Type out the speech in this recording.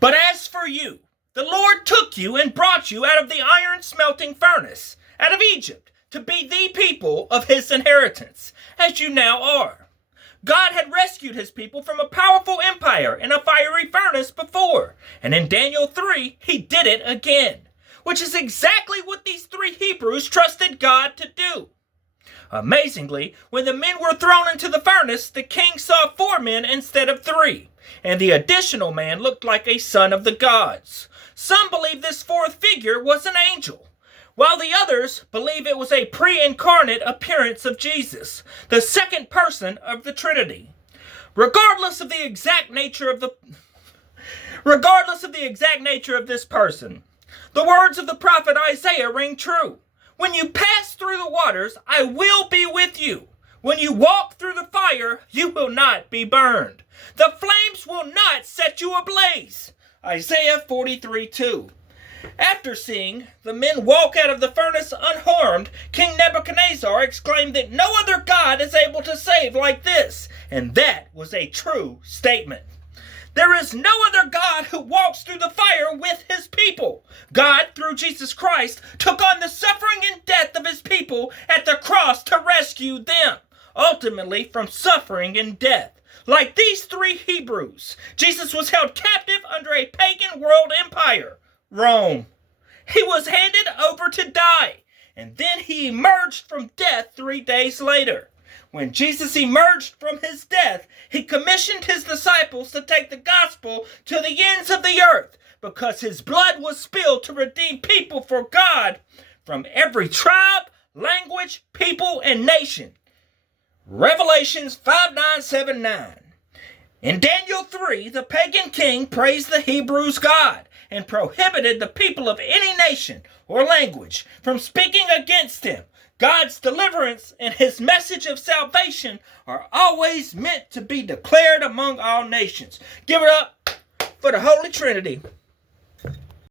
But as for you, the Lord took you and brought you out of the iron smelting furnace, out of Egypt, to be the people of his inheritance, as you now are. God had rescued his people from a powerful empire in a fiery furnace before, and in Daniel 3, he did it again, which is exactly what these three Hebrews trusted God to do. Amazingly, when the men were thrown into the furnace, the king saw 4 men instead of 3, and the additional man looked like a son of the gods. Some believe this fourth figure was an angel, while the others believe it was a pre-incarnate appearance of Jesus, the second person of the Trinity. Regardless of the exact nature of this person, the words of the prophet Isaiah ring true. When you pass through the waters, I will be with you. When you walk through the fire, you will not be burned. The flames will not set you ablaze. Isaiah 43:2. After seeing the men walk out of the furnace unharmed, King Nebuchadnezzar exclaimed that no other God is able to save like this, and that was a true statement. There is no other God who walks through the fire with his people. God, through Jesus Christ, took on the suffering and death of his people at the cross to rescue them, ultimately from suffering and death. Like these three Hebrews, Jesus was held captive under a pagan world empire, Rome. He was handed over to die, and then he emerged from death 3 days later. When Jesus emerged from his death, he commissioned his disciples to take the gospel to the ends of the earth, because his blood was spilled to redeem people for God from every tribe, language, people, and nation. Revelations 5:9-7-9. In Daniel 3, the pagan king praised the Hebrews' God and prohibited the people of any nation or language from speaking against him. God's deliverance and his message of salvation are always meant to be declared among all nations. Give it up for the Holy Trinity.